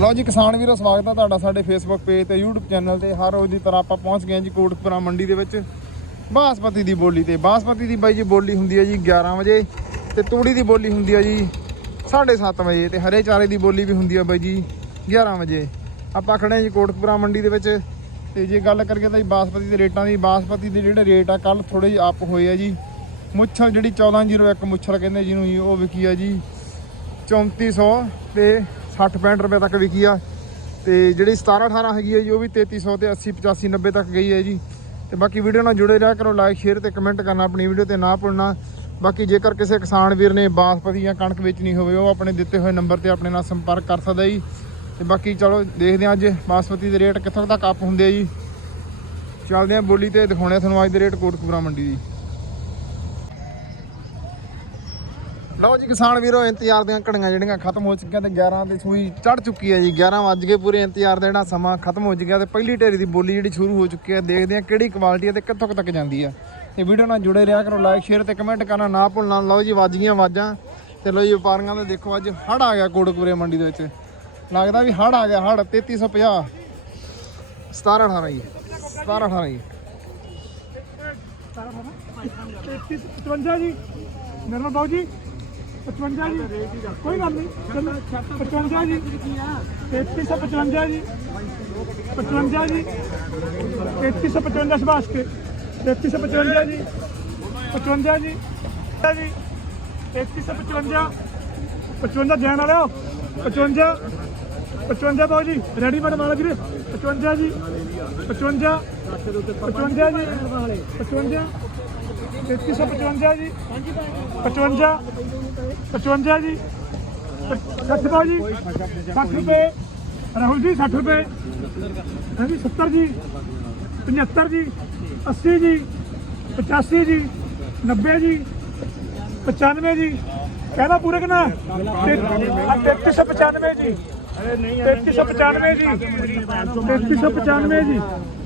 ਲਓ ਜੀ ਕਿਸਾਨ ਵੀਰੋ ਸਵਾਗਤ ਹੈ ਤੁਹਾਡਾ ਸਾਡੇ ਫੇਸਬੁੱਕ ਪੇਜ ਤੇ YouTube ਚੈਨਲ ਤੇ ਹਰ ਰੋਜ਼ ਦੀ ਤਰ੍ਹਾਂ ਆਪਾਂ ਪਹੁੰਚ ਗਏ ਹਾਂ ਜੀ ਕੋਟਪੁਰਾ ਮੰਡੀ ਦੇ ਵਿੱਚ ਬਾਸਪਤੀ ਦੀ ਬੋਲੀ ਤੇ ਬਾਸਪਤੀ ਦੀ ਬਾਈ ਜੀ ਬੋਲੀ ਹੁੰਦੀ ਹੈ ਜੀ 11 ਵਜੇ ਤੇ ਤੂੜੀ ਦੀ ਬੋਲੀ ਹੁੰਦੀ ਹੈ ਜੀ 7:30 ਵਜੇ ਤੇ ਹਰੇ ਚਾਰੇ ਦੀ ਬੋਲੀ ਵੀ ਹੁੰਦੀ ਹੈ ਬਾਈ ਜੀ 11 ਵਜੇ ਆਪਾਂ ਖੜੇ ਹਾਂ ਜੀ ਕੋਟਪੁਰਾ ਮੰਡੀ ਦੇ ਵਿੱਚ ਤੇ ਜੇ ਗੱਲ ਕਰੀਏ ਤਾਂ ਜੀ ਬਾਸਪਤੀ ਦੇ ਰੇਟਾਂ ਦੀ ਬਾਸਪਤੀ ਦੇ ਜਿਹੜੇ ਰੇਟ ਆ ਕੱਲ ਥੋੜੇ ਜਿਹਾ ਅਪ ਹੋਏ ਆ ਜੀ ਮੁੱਛਾ ਜਿਹੜੀ 1401 ਮੁੱਛਰ ਕਹਿੰਦੇ ਜਿਹਨੂੰ ਉਹ ਵਿਕੀ ਆ ਜੀ 3400 ਤੇ 60 65 ਰੁਪਏ ਤੱਕ ਵਿਕੀ ਆ ਤੇ ਜਿਹੜੀ 17 18 ਹੈਗੀ ਹੈ ਜੀ ਉਹ ਵੀ 3300 ਤੇ 80 85 90 ਤੱਕ ਗਈ ਹੈ ਜੀ ਤੇ ਬਾਕੀ ਵੀਡੀਓ ਨਾਲ ਜੁੜੇ ਰਹਿ ਕਰੋ ਲਾਈਕ ਸ਼ੇਅਰ ਤੇ ਕਮੈਂਟ ਕਰਨਾ ਆਪਣੀ ਵੀਡੀਓ ਤੇ ਨਾ ਭੁੱਲਣਾ ਬਾਕੀ ਜੇਕਰ ਕਿਸੇ ਕਿਸਾਨ ਵੀਰ ਨੇ ਬਾਸਪਤੀ ਜਾਂ ਕਣਕ ਵੇਚਣੀ ਹੋਵੇ ਉਹ ਆਪਣੇ ਦਿੱਤੇ ਹੋਏ ਨੰਬਰ ਤੇ ਆਪਣੇ ਨਾਲ ਸੰਪਰਕ ਕਰ ਸਕਦਾ ਜੀ ਤੇ ਬਾਕੀ ਚਲੋ ਦੇਖਦੇ ਹਾਂ ਅੱਜ ਬਾਸਪਤੀ ਦੇ ਰੇਟ ਕਿੱਥੋਂ ਤੱਕ ਆਪ ਹੁੰਦੇ ਆ ਜੀ ਚੱਲਦੇ ਹਾਂ ਬੋਲੀ ਤੇ ਦਿਖਾਉਣੇ ਤੁਹਾਨੂੰ ਅੱਜ ਦੇ ਰੇਟ ਕੋਟਕਪੁਰਾ ਮੰਡੀ ਦੀ ਲਓ ਜੀ ਕਿਸਾਨ ਵੀਰੋ ਇੰਤਜ਼ਾਰ ਦੀਆਂ ਘੜੀਆਂ ਜਿਹੜੀਆਂ ਖਤਮ ਹੋ ਚੁੱਕੀਆਂ ਤੇ 11 ਦੀ ਸੂਈ ਚੜ ਚੁੱਕੀ ਹੈ ਜੀ 11 ਵੱਜ ਗਏ ਪੂਰੇ ਇੰਤਜ਼ਾਰ ਦਾ ਜਿਹੜਾ ਸਮਾਂ ਖਤਮ ਹੋ ਚੁੱਕਿਆ ਤੇ ਪਹਿਲੀ ਢੇਰੀ ਦੀ ਬੋਲੀ ਜਿਹੜੀ ਸ਼ੁਰੂ ਹੋ ਚੁੱਕੀ ਹੈ ਦੇਖਦੇ ਹਾਂ ਕਿਹੜੀ ਕੁਆਲਿਟੀ ਹੈ ਤੇ ਕਿੱਥੋਂ ਤੱਕ ਜਾਂਦੀ ਹੈ ਤੇ ਵੀਡੀਓ ਨਾਲ ਜੁੜੇ ਰਿਹਾ ਕਰੋ ਲਾਈਕ ਸ਼ੇਅਰ ਤੇ ਕਮੈਂਟ ਕਰਨਾ ਨਾ ਭੁੱਲਣਾ ਲਓ ਜੀ ਵੱਜ ਗਈਆਂ ਆਵਾਜ਼ਾਂ ਤੇ ਲਓ ਜੀ ਵਪਾਰੀਆਂ ਦੇ ਦੇਖੋ ਅੱਜ ਹੜ ਆ ਗਿਆ ਕੋਟਕਪੁਰੇ ਮੰਡੀ ਦੇ ਵਿੱਚ ਲੱਗਦਾ ਵੀ ਹੜ ਆ ਗਿਆ ਹੜ 3350 1718 ਜੀ 1718 ਨਰਮਾ ਬਾਉ ਜੀ ਜੀ ਕੋਈ ਗੱਲ ਨਹੀਂ 55 ਜੀ 3355 ਜੀ 55 ਜੀ 3355 ਸਭਾਸ਼ ਕੇ 3355 ਜੀ 55 ਜੀ ਜੀ 3355 ਜੀ 55 ਜੈਨ ਵਾਲਿਓ 55 55 ਬੋਜੀ ਰੈਡੀ ਮੈਡ ਮਾਲਕ ਜੀ 55 ਜੀ 55 55 ਜੀ 55 ਤੇਤੀ ਜੀ ਪਚਵੰਜਾ ਪਚਵੰਜਾ ਜੀ ਸੱਠ ਰੁਪਏ ਰਾਹੁਲ ਜੀ ਸੱਠ ਰੁਪਏ ਹਾਂਜੀ ਜੀ 75 ਜੀ 80 ਜੀ 85 ਜੀ 90 ਜੀ 95 ਜੀ ਕਹਿਣਾ ਪੂਰੇ ਕਿਨਾ ਤੇਤੀ ਸੌ ਜੀ ਅਰੇ ਨਹੀਂ ਪਚਾਨਵੇਂ ਜੀ ਤੇਤੀ ਜੀ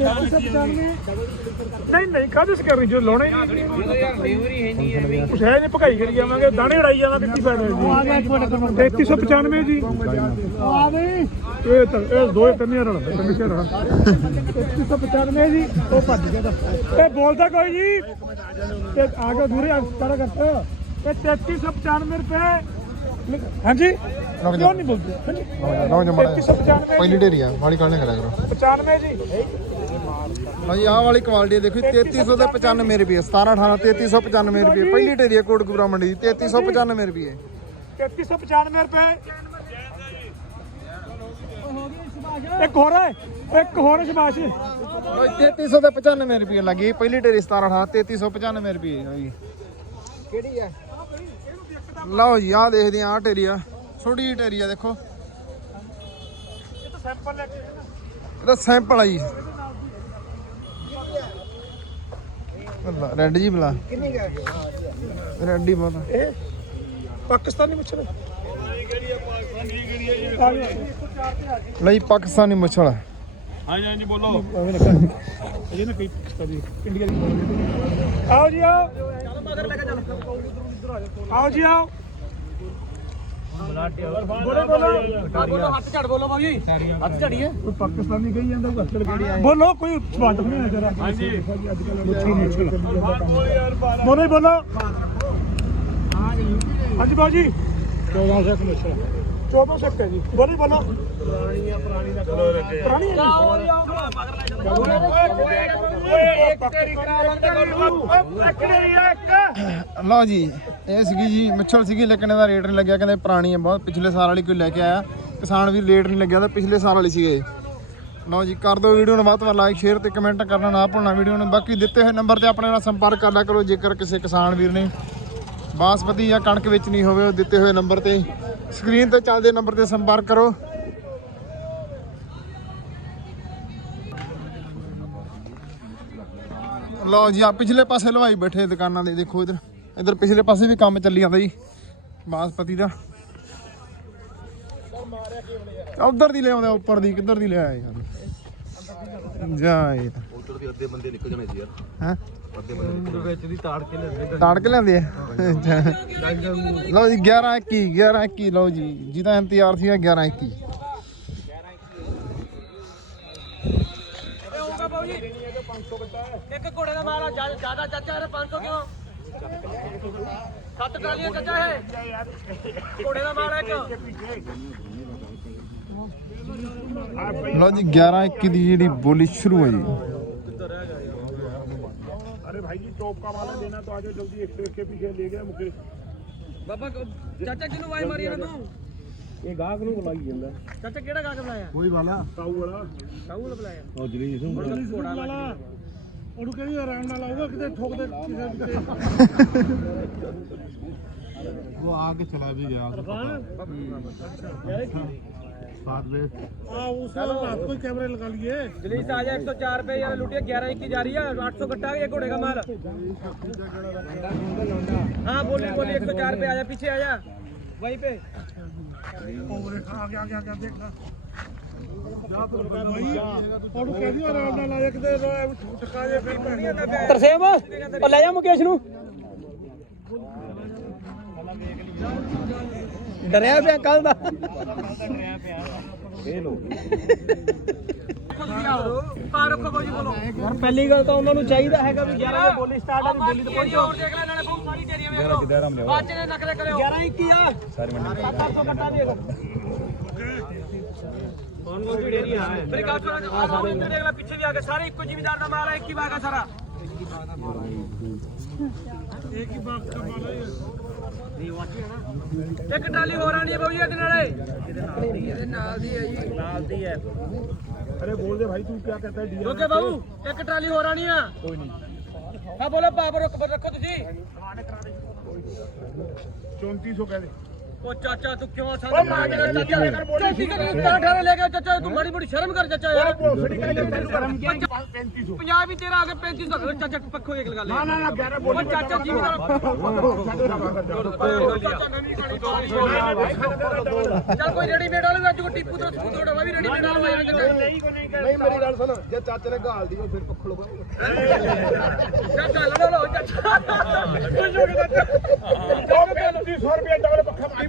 ਨਹੀਂ ਨਹੀਂ ਕਾਹਦੇ ਸੇ ਕਰਨੀ ਜੋ ਲਾਉਣੇ ਨਹੀਂ ਹੈ ਨਹੀਂ ਭਗਾਈ ਕਰੀ ਜਾਵਾਂਗੇ ਦਾਣੇ ਉਡਾਈ ਜਾਣਾ ਕਿੱਥੇ ਫਾਇਦਾ ਹੈ ਜੀ 3195 ਜੀ ਆਵੇ ਇਹ ਤਾਂ ਇਹ ਦੋਏ ਤੰਨੀਆਂ ਰਣ ਕਮਿਸ਼ਨ ਰਣ 3195 ਜੀ ਉਹ ਭੱਜ ਗਿਆ ਤਾਂ ਇਹ ਬੋਲਦਾ ਕੋਈ ਜੀ ਤੇ ਆ ਕੇ ਦੂਰੇ ਸਾਰਾ ਕਰਤਾ ਇਹ 3195 ਰੁਪਏ ਹਾਂਜੀ ਰੁਕ ਜਾ ਕਿਉਂ ਨਹੀਂ ਬੋਲਦੇ ਹਾਂਜੀ ਨਾ ਨਾ ਪਹਿਲੀ ਢੇਰੀ ਆ ਵਾਲੀ ਕਰਨੇ ਕਰਾ ਕਰੋ 95 ਜੀ ਭਾਜੀ ਆਹ ਵਾਲੀ ਕੁਆਲਿਟੀ ਦੇਖੋ 3395 ਰੁਪਏ 17 18 3395 ਰੁਪਏ ਪਹਿਲੀ ਟੇਰੀ ਹੈ ਕੋਟਕਪੁਰਾ ਮੰਡੀ 3395 ਰੁਪਏ 3395 ਰੁਪਏ ਉਹ ਹੋ ਗਈ ਸੁਭਾਸ਼ ਇੱਕ ਹੋਰ ਇੱਕ ਹੋਰ ਸੁਭਾਸ਼ 3395 ਰੁਪਏ ਲੱਗੀ ਪਹਿਲੀ ਟੇਰੀ 17 18 3395 ਰੁਪਏ ਕਿਹੜੀ ਆ ਲਓ ਜੀ ਆ ਦੇਖਦੇ ਆ ਟੇਰੀ ਆ ਛੋਟੀ ਜੀ ਟੇਰੀ ਆ ਦੇਖੋ ਇਹ ਤਾਂ ਸੈਂਪਲ ਲੈ ਕੇ ਇਹਦਾ ਸੈਂਪਲ ਆ ਜੀ ਰੈੱਡ ਜੀ ਬਲਾ ਕਿੰਨੀ ਗਿਆ ਰੈੱਡ ਹੀ ਬਹੁਤ ਇਹ ਪਾਕਿਸਤਾਨੀ ਮੱਛਲ ਲਈ ਪਾਕਿਸਤਾਨੀ ਮੱਛਲ ਹਾਂ ਹਾਂ ਜੀ ਬੋਲੋ ਇਹਨੇ ਕਈ ਇੰਡੀਆ ਦੀ ਆਓ ਜੀ ਆਓ ਚਲ ਮਗਰ ਲੈ ਕੇ ਚੱਲ ਆਓ ਜੀ ਆਓ ਬੋਲੋ ਬੋਲੋ ਬੋਲੋ ਹੱਥ ਝੜ ਬੋਲੋ ਭਾਜੀ ਹੱਥ ਝੜੀਏ ਕੋਈ ਪਾਕਿਸਤਾਨੀ ਕਹੀ ਜਾਂਦਾ ਉਹ ਹੱਥ ਕਿਹੜੀ ਆ ਬੋਲੋ ਕੋਈ ਸਵਾਦ ਨਹੀਂ ਆ ਜਰਾ ਹਾਂਜੀ ਅੱਜ ਕੱਲ ਬੋਲੋ ਹੀ ਬੋਲੋ ਹਾਂਜੀ ਭਾਜੀ 1400 ਮਿਸ਼ਰ ਚੋਬੋ ਸੱਕ ਹੈ ਜੀ ਬੜੀ ਬਣਾ ਪੁਰਾਣੀ ਆ ਪੁਰਾਣੀ ਦਾ ਪੁਰਾਣੀ ਹੈ ਪੁਰਾਣੀ ਲਓ ਜੀ ਇਹ ਸੀਗੀ ਜੀ ਮਛਲ ਸੀਗੀ ਲੱਕਣੇ ਇਹਦਾ ਰੇਟ ਨਹੀਂ ਲੱਗਿਆ ਕਹਿੰਦੇ ਪੁਰਾਣੀ ਹੈ ਬਹੁਤ ਪਿਛਲੇ ਸਾਲ ਵਾਲੀ ਕੋਈ ਲੈ ਕੇ ਆਇਆ ਕਿਸਾਨ ਵੀ ਰੇਟ ਨਹੀਂ ਲੱਗਿਆ ਤਾਂ ਪਿਛਲੇ ਸਾਲ ਵਾਲੀ ਸੀਗੇ ਲਓ ਜੀ ਕਰ ਦਿਓ ਵੀਡੀਓ ਨੂੰ ਬਹੁਤ ਵਾਰ ਲਾਈਕ ਸ਼ੇਅਰ ਤੇ ਕਮੈਂਟ ਕਰਨਾ ਨਾ ਭੁੱਲਣਾ ਵੀਡੀਓ ਨੂੰ ਬਾਕੀ ਦਿੱਤੇ ਹੋਏ ਨੰਬਰ ਤੇ ਆਪਣੇ ਨਾਲ ਸੰਪਰਕ ਕਰਦਾ ਕਰੋ ਜੇਕਰ ਕਿਸੇ ਕਿਸਾਨ ਵੀਰ ਨੇ ਬਾਸਪਤੀ ਜਾਂ ਕਣਕ ਵਿੱਚ ਨਹੀਂ ਹੋਵੇ ਉਹ ਦਿੱਤੇ ਹੋਏ ਨੰਬਰ ਤੇ ਸਕਰੀਨ ਤੇ ਚੱਲਦੇ ਨੰਬਰ ਤੇ ਸੰਪਰਕ ਕਰੋ ਲਓ ਜੀ ਆ ਪਿਛਲੇ ਪਾਸੇ ਲਵਾਈ ਬੈਠੇ ਦੁਕਾਨਾਂ ਦੇ ਦੇਖੋ ਇਧਰ ਇਧਰ ਪਿਛਲੇ ਪਾਸੇ ਵੀ ਕੰਮ ਚੱਲੀ ਜਾਂਦਾ ਜੀ ਬਾਸਪਤੀ ਦਾ ਉਧਰ ਦੀ ਲੈ ਆਉਂਦੇ ਉੱਪਰ ਦੀ ਕਿੱਧਰ ਦੀ ਲੈ ਆਏ ਜਾਂ ਇਹ ਤਾਂ ਲੋ ਜੀ 11 21 11 ਲੋ ਜੀ ਜਿਹਦਾ ਇੰਤਜ਼ਾਰ ਸੀ 11 21 ਲੋ ਜੀ 11 21 ਦੀ ਜਿਹੜੀ ਬੋਲੀ ਸ਼ੁਰੂ ਹੋਈ ਜੀ ਕਾ ਵਾਲੇ ਦੇਣਾ ਤਾਂ ਆਜੋ ਜਲਦੀ ਇੱਕ ਇੱਕ ਪਿੱਛੇ ਲੈ ਗਿਆ ਮੁਕੇ ਬਾਬਾ ਚਾਚਾ ਕਿਨੂੰ ਵਾਇ ਮਾਰੀ ਇਹਨਾਂ ਨੂੰ ਇਹ ਗਾਗ ਨੂੰ ਬੁਲਾਈ ਜਾਂਦਾ ਚਾਚਾ ਕਿਹੜਾ ਗਾਗ ਬੁਲਾਇਆ ਕੋਈ ਵਾਲਾ ਸਾਊ ਵਾਲਾ ਸਾਊ ਵਾਲਾ ਬੁਲਾਇਆ ਉਹ ਜਲੀ ਜਿਸੂ ਬੁਲਾਇਆ ਉਹ ਘੋੜਾ ਵਾਲਾ ਉਹਨੂੰ ਕਹਿੰਦੀ ਆਰਾਮ ਨਾਲ ਆਊਗਾ ਕਿਤੇ ਠੋਕ ਦੇ ਕਿਸੇ ਦੇ ਉਹ ਆ ਕੇ ਚਲਾ ਵੀ ਗਿਆ ਬਾਬਾ ਯਾਰ ਕੀ ਬਾਦ ਆ ਉਸ ਨਾਲ ਕੋਈ ਕੈਮਰੇ ਲਗਾ ਲਈਏ ਜਲੀਸ ਆ ਜਾ 104 ਰੁਪਏ ਯਾਰ ਲੁੱਟਿਆ 11 21 ਜਾ ਰਹੀ ਆ 800 ਕੱਟਾ ਗਿਆ ਘੋੜੇ ਦਾ ਮਾਲ ਹਾਂ ਬੋਲੀ ਬੋਲੀ 104 ਰੁਪਏ ਆ ਪਿੱਛੇ ਆ ਜਾ ਵਹੀ ਪੇ ਹੋਰ ਆ ਗਿਆ ਗਿਆ ਗਿਆ ਦੇਖ ਲਾ ਤਰਸੇਬ ਉਹ ਲੈ ਜਾ ਮੁਕੇਸ਼ ਨੂੰ ਡਰਿਆ ਪਿਆ ਕੱਲ ਦਾ ਯਾਰ ਪਹਿਲੀ ਗੱਲ ਤਾਂ ਉਹਨਾਂ ਨੂੰ ਚਾਹੀਦਾ ਹੈਗਾ ਵੀ 11 ਵਜੇ ਬੋਲੀ ਸਟਾਰਟ ਹੋ ਦਿੱਲੀ ਤੋਂ ਪਹੁੰਚੋ ਹੋਰ ਦੇਖ ਲੈਣਾ ਬਹੁਤ ਸਾਰੀ ਡੇਰੀਆਂ ਮੇਰੇ ਕੋਲ ਕਿਧਰ ਬਾਅਦ ਚ ਨਕਲੇ ਕਰਿਓ 11 21 ਆ ਸਾਰੇ ਮੰਡੀ 700 ਕੱਟਾ ਦੇ ਕੌਣ ਕੌਣ ਸੀ ਡੇਰੀ ਆ ਫਿਰ ਕੱਟ ਦੇਖ ਲੈ ਪਿੱਛੇ ਵੀ ਆ ਕੇ ਸਾਰੇ ਇੱਕੋ ਜਿਹੀ ਵਿਦਾਰ ਦਾ ਮਾਰਾ ਆ 21 ਆ ਸਾਰਾ ਇੱਕ ਹੀ ਬਾਕ ਕਮਾ ਨਹੀਂ ਵਾਚੀ ਇੱਕ ਟਾਲੀ ਹੋਰ ਆਣੀ ਹੈ ਬਾਈ ਇਹਦੇ ਨਾਲੇ ਇਹਦੇ ਨਾਲ ਦੀ ਹੈ ਜੀ ਨਾਲ ਦੀ ਹੈ ਅਰੇ ਬੋਲ ਦੇ ਭਾਈ ਤੂੰ ਕੀ ਕਰਦਾ ਹੈ ਓਕੇ ਬਾਬੂ ਇੱਕ ਟਾਲੀ ਹੋਰ ਆਣੀ ਆ ਕੋਈ ਨਹੀਂ ਆ ਬੋਲੋ ਬਾਬਰ ਰੱਖੋ ਤੁਸੀਂ 3400 ਕਹਦੇ ਚਾਚਾ ਤੂੰ ਕਿਉਂ ਆ ਸਾਨੂੰ ਪੰਜਾਬੀ ਤੇਰਾ ਆ ਗਿਆ 35 ਸੌ ਪੰਜਾਬੀ ਤੇਰਾ ਆ ਗਿਆ 35 ਸੌ ਚਾਚਾ ਪੱਖੋ ਇੱਕ ਗੱਲ ਨਾ ਨਾ ਨਾ 11 ਬੋਲ ਚਾਚਾ ਜੀ ਵੀ ਨਾਲ ਚਾਚਾ ਕੋਈ ਰੇੜੀ ਮੇੜਾ ਲੈ ਜੂ ਟਿੱਪੂ ਦਾ ਥੋੜਾ ਵੀ ਰੇੜੀ ਮੇੜਾ ਲੈ ਜਾਂਦਾ ਨਹੀਂ ਕੋਈ ਨਹੀਂ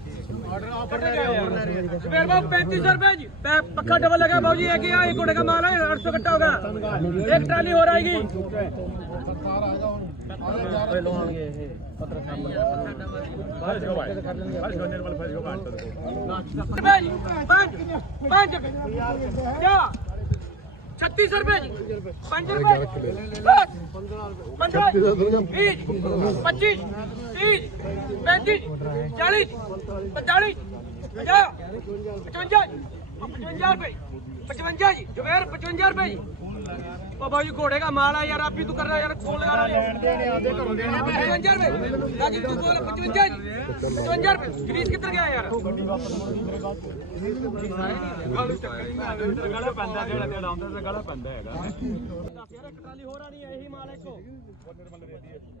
ਆਰਡਰ ਆਫਰ ਹੈ ਆਰਡਰ ਹੈ 35 ਰੁਪਏ ਜੀ ਪੱਕਾ ਡਬਲ ਲਗਾ ਬਾਉ ਜੀ ਇੱਕ ਹੀ ਆ ਇੱਕ ਉਹ ਦਾ ਮਾਲ ਹੈ 800 ਘਟਾ ਹੋਗਾ ਇੱਕ ਟਰਾਲੀ ਹੋ ਆਏਗੀ 5 5 5 5 5 5 5 5 5 5 5 5 5 5 5 5 5 5 5 5 5 5 5 5 5 5 5 5 5 5 5 5 5 5 5 ਰੁਪਏ 36 ਰੁਪਏ ਜੀ 35 ਰੁਪਏ 50 ਰੁਪਏ 50 ਰੁਪਏ 25 30 35 40 50 55 ਰੁਪਏ 55 ਰੁਪਏ ਜੀ ਜੁਬੈਰ 55 ਰੁਪਏ ਜੀ ਬਾਬਾ ਜੀ ਘੋੜੇ ਦਾ ਮਾਲ ਆ ਯਾਰ ਆਪੀ ਤੂੰ ਕਰ ਰਿਹਾ ਯਾਰ ਖੋਲ ਲਗਾ ਰਿਹਾ ਲੈਣ ਦੇ ਨੇ ਆਦੇ ਘਰੋਂ ਦੇਣਾ 55 ਰੁਪਏ ਲਾਜੀ ਤੂੰ 55 55 ਰੁਪਏ ਗ੍ਰੀਸ ਕਿੱਧਰ ਗਿਆ ਯਾਰ ਗੱਲਾ ਪੈਂਦਾ ਜਿਹੜਾ ਤੇ ਆਉਂਦਾ ਤੇ ਗੱਲਾ ਪੈਂਦਾ ਹੈਗਾ ਯਾਰ ਇੱਕ ਟਰਾਲੀ ਹੋਰ ਆਣੀ ਹੈ ਇਹੀ ਮਾਲ ਇੱਕ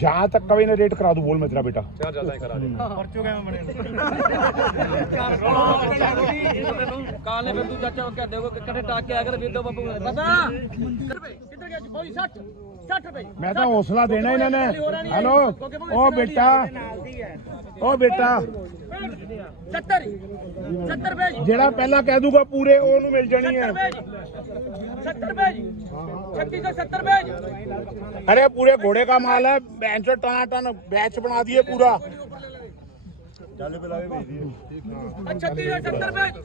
ਜਾਂ ਤੱਕ ਕਵੇ ਨੇ ਰੇਟ ਕਰਾ ਦੂ ਬੋਲ ਮੇਰਾ ਬੇਟਾ ਚਾਰ ਜਿਆਦਾ ਹੀ ਕਰਾ ਦੇ ਪਰਚੂ ਕਿਵੇਂ ਬਣੇ ਕਾਲ ਨੇ ਫਿਰ ਤੂੰ ਚਾਚਾ ਕਹਿੰਦੇ ਹੋ ਕਿ ਕਿਹੜੇ ਟਾਕੇ ਆ ਗਏ ਵੀਰ ਦਾ ਬੱਬੂ ਪਤਾ ਕਿੱਧਰ ਗਿਆ ਬੋਈ 60 ਮੈਂ ਤਾਂ ਹੌਸਲਾ ਦੇਣਾ ਇਹਨਾਂ ਨੇ ਹਲੋ ਉਹ ਬੇਟਾ ਉਹ ਬੇਟਾ 70 70 ਜਿਹੜਾ ਪਹਿਲਾਂ ਕਹਿ ਦੂਗਾ ਪੂਰੇ ਉਹ ਨੂੰ ਮਿਲ ਜਾਣੀ ਹੈ 70 ਰੁਪਏ ਜੀ 70 ਰੁਪਏ ਅਰੇ ਪੂਰੇ ਘੋੜੇ ਦਾ ਮਾਲ ਹੈ ਬੈਂਚ ਟਨਾ ਟਨ ਬੈਚ ਬਣਾ ਦਈਏ ਪੂਰਾ ਚੱਲ ਬਿਲਾਵੇ ਭੇਜ ਦਈਏ 70 ਰੁਪਏ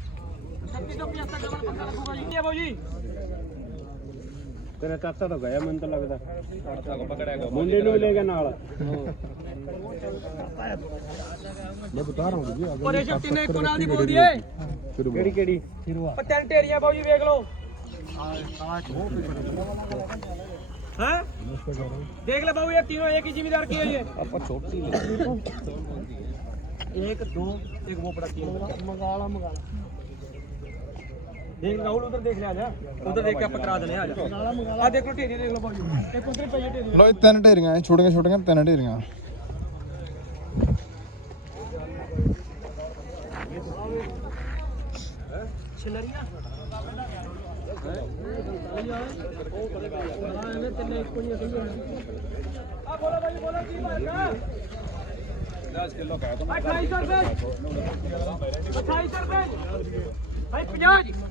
ਤੇਰੇ ਤਾਤਾ ਤਾਂ ਗਿਆ ਮੈਨੂੰ ਤਾਂ ਲੱਗਦਾ ਮੁੰਡੇ ਨੂੰ ਲੈ ਕੇ ਨਾਲ ਮੈਂ ਬਤਾ ਰਹਾ ਹਾਂ ਜੀ ਪਰੇ ਜਬ ਤਿੰਨੇ ਇੱਕੋ ਨਾਲ ਦੀ ਬੋਲਦੀ ਏ ਕਿਹੜੀ ਕਿਹੜੀ ਸਿਰਵਾ ਪਟੈਂਟ ਟੇਰੀਆ ਬਾਉਜੀ ਵੇਖ ਲਓ ਹਾਂ ਦੇਖ ਲੈ ਬਾਉ ਇਹ ਤਿੰਨੋਂ ਇੱਕ ਹੀ ਜ਼ਿਮੀਦਾਰ ਕੀ ਹੋਈ ਏ ਆਪਾਂ ਛੋਟੀ ਲੈ ਇੱਕ ਦੋ ਇੱਕ ਬੋਪੜਾ ਕੀ ਮੰਗਾ ਲਾ ਮੰਗਾ देख राहुल उधर देख ले आ जा उधर देख के आप करा देने आ जा आ देख लो टेरी देख लो भाई एक उधर पे टेरी लो तीन टेरियां है छोटे छोटे तीन टेरियां चलरिया 28 रुपए 28 रुपए भाई 50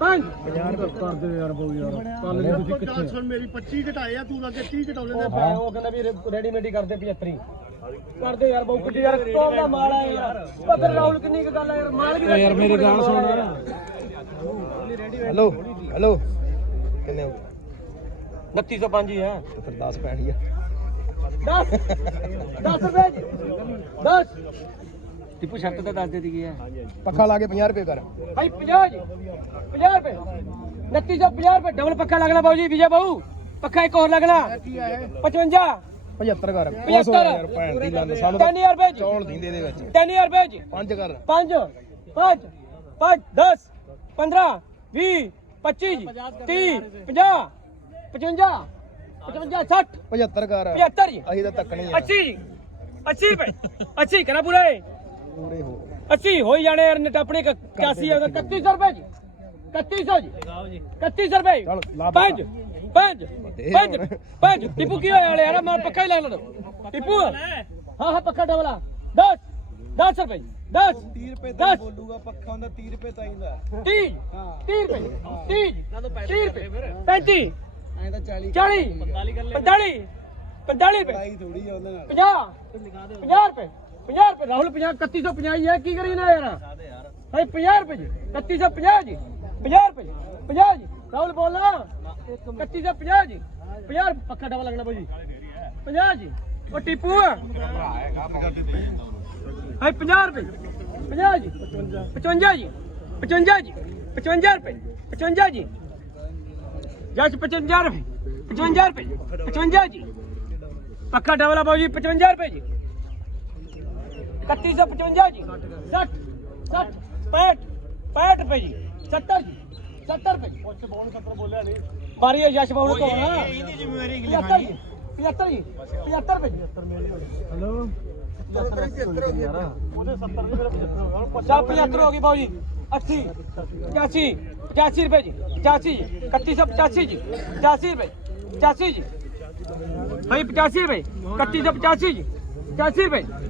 ਕਰਦੇ ਯਾਰ ਕਰਦੇ ਯਾਰ ਬਹੁਤ ਯਾਰ ਕੌਮ ਦਾ ਮਾਲ ਆ ਯਾਰ ਪੱਤਰ ਰਾਹੁਲ ਕਿੰਨੀ ਕੁ ਗੱਲ ਆ ਯਾਰ ਮਾਲ ਵੀ ਯਾਰ ਮੇਰੇ ਗਾਣ ਸੁਣ ਰਿਹਾ ਹੈਲੋ ਹੈਲੋ ਕਿੰਨੇ ਹੋ 3905 ਹੈ ਫਿਰ 10 ਪੈਣੀ ਆ 10 10 ਰੁਪਏ ਜੀ 10 ਕਿੰਨੇ ਹੋ ਗਏ ਯਾਰ ਕਿੰਨੇ ਹੋ ਗਏ ਯਾਰ ਕਿੰਨੇ ਹੋ ਗਏ ਯਾਰ ਕਿੰਨੇ ਹੋ ਗਏ ਯਾਰ ਕਿੰਨੇ ਹੋ ਗਏ ਯਾਰ ਕਿੰਨੇ ਹੋ ਗਏ ਯਾਰ ਕਿੰਨੇ ਹੋ ਗਏ ਯਾਰ ਕਿੰਨੇ ਹੋ ਗਏ ਯਾਰ ਕਿੰਨੇ ਹੋ ਗਏ ਯਾਰ ਕਿੰਨੇ ਹੋ ਗਏ ਯਾਰ ਕਿੰਨੇ ਹੋ ਗਏ ਯਾਰ ਕਿੰਨੇ ਹੋ ਗਏ ਟਿਪੂ ਸ਼ਰਤ ਤਾਂ ਦੱਸ ਦੇ ਦਿੱਤੀ ਹੈ ਪੱਖਾ ਲਾ ਕੇ 50 ਰੁਪਏ ਕਰ ਭਾਈ 50 ਜੀ 50 ਰੁਪਏ 50 ਰੁਪਏ ਡਬਲ ਪੱਖਾ ਲੱਗਣਾ ਬਾਉ ਜੀ ਵਿਜੇ ਬਾਉ ਪੱਖਾ ਇੱਕ ਹੋਰ ਲੱਗਣਾ 55 75 ਕਰ 75 ਰੁਪਏ ਦੀ ਲੰਦ ਸਾਨੂੰ 3000 ਰੁਪਏ ਚੌਲ ਦਿੰਦੇ ਦੇ ਵਿੱਚ 3000 ਰੁਪਏ ਜੀ 5 ਕਰ 5 5 10 15 20 25 30 50 55 55 60 75 ਕਰ 75 ਜੀ ਅਸੀਂ ਤਾਂ ਤੱਕ ਨਹੀਂ 80 80 ਰੁਪਏ 80 ਕਰਾ ਪੂਰੇ ਪੂਰੇ ਹੋ ਗਏ ਹੋਈ ਜਾਣੇ ਨਟ ਆਪਣੇ 81 ਆ 3100 ਰੁਪਏ ਜੀ 3100 ਜੀ ਲਗਾਓ ਜੀ 3100 ਰੁਪਏ ਪੰਜ ਪੰਜ ਪੰਜ ਪੰਜ ਟਿੱਪੂ ਕੀ ਹੋਇਆ ਯਾਰ ਮੈਂ ਪੱਕਾ ਹੀ ਲੈ ਲਵਾਂ ਟਿੱਪੂ ਹਾਂ ਹਾਂ ਪੱਕਾ ਡਬਲਾ 10 10 ਰੁਪਏ 10 30 ਰੁਪਏ ਤੇ ਬੋਲੂਗਾ ਪੱਖਾ ਹੁੰਦਾ 30 ਰੁਪਏ ਤਾਂ ਹੀ ਹੁੰਦਾ 30 ਹਾਂ 30 ਰੁਪਏ 30 ਰੁਪਏ 35 ਐਂ ਤਾਂ 40 45 ਗੱਲ 40 45 ਰੁਪਏ 50 ਰੁਪਏ ਪੰਜਾਹ ਰੁਪਏ ਰਾਹੁਲ 50 3150 ਸੌ ਹੈ ਕੀ ਕਰੀ ਨਾ ਯਾਰ ਹਾਏ ਪੰਜਾਹ ਰੁਪਏ ਜੀ ਕੱਤੀ ਸੌ ਜੀ 50 ਰੁਪਏ 50 ਜੀ ਰਾਹੁਲ ਬੋਲ ਕੱਤੀ ਸੌ ਜੀ 50 ਰੁਪਏ ਪੱਖਾ ਡਬਲ ਲੱਗਣਾ ਬਾਈ ਜੀ 50 ਜੀ ਉਹ ਟਿੱਪੂ ਆ ਟੀਪੂ ਹਾਏ 50 ਰੁਪਏ 50 ਜੀ 55 ਜੀ 55 ਜੀ 55 ਰੁਪਏ 55 ਜੀ ਜੱਸ 55 ਰੁਪਏ 55 ਰੁਪਏ 55 ਜੀ ਪੱਕਾ ਡਬਲ ਆ ਬਾਈ ਜੀ 55 ਰੁਪਏ ਜੀ ਜੀ 3155 ਜੀ 60 60 65 65 ਰੁਪਏ ਜੀ 70 ਜੀ 70 ਰੁਪਏ ਕੁਛ ਬੋਲ ਕੱਤਰ ਬੋਲਿਆ ਨਹੀਂ ਮਾਰੀ ਯਸ਼ ਬਾਬੂ ਤੋਂ ਨਾ ਇਹਦੀ ਜ਼ਿੰਮੇਵਾਰੀ ਅਗਲੀ ਹਾਂ ਜੀ 75 ਜੀ 75 ਰੁਪਏ 70 ਰੁਪਏ ਹਲੋ 70 ਰੁਪਏ ਉਹਦੇ 70 ਰੁਪਏ ਮੇਰੇ 75 ਹੋ ਗਈ ਬਾਉ ਜੀ 80 85 85 ਰੁਪਏ ਜੀ 85 ਜੀ 3185 ਜੀ 85 ਰੁਪਏ 85 ਜੀ ਭਾਈ 85 ਰੁਪਏ 3185 ਜੀ 85 ਰੁਪਏ